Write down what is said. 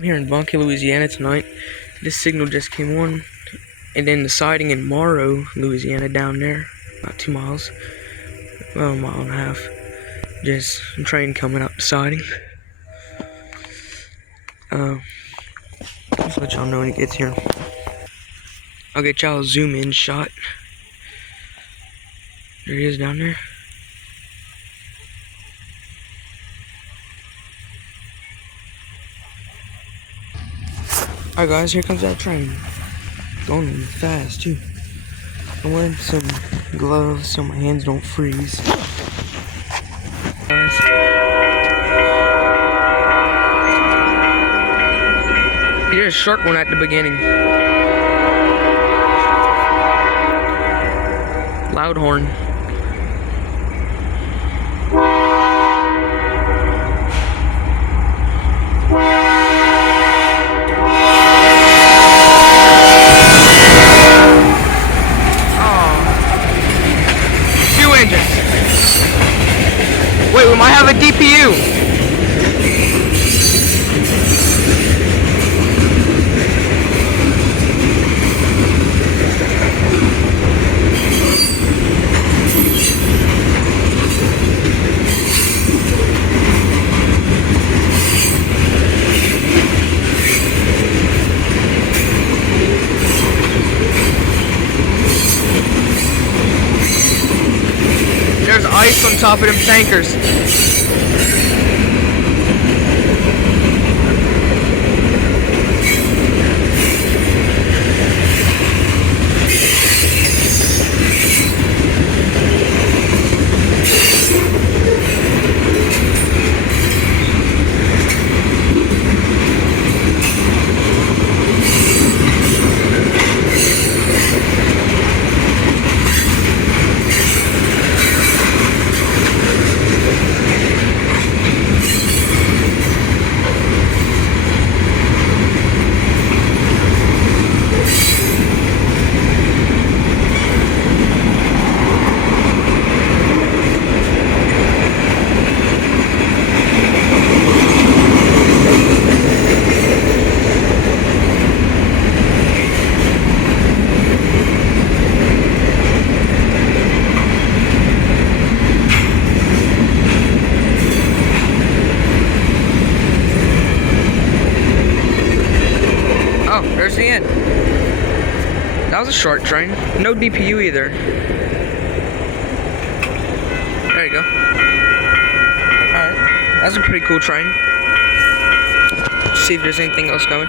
I'm here in Bunkie, Louisiana tonight. This signal just came on, and then the siding in Morrow, Louisiana, down there, about 2 miles, well, a mile and a half. Just a train coming up the siding. Just let y'all know when it gets here. I'll get y'all a zoom in shot. There he is down there. Alright guys, here comes that train. Going fast too. I'm wearing some gloves so my hands don't freeze. Guys. He did a short one at the beginning. Loud horn. Wait, we might have a DPU. There's ice on top of them tankers. There's the end. That was a short train. No DPU either. There you go. Alright. That's a pretty cool train. Let's see if there's anything else coming.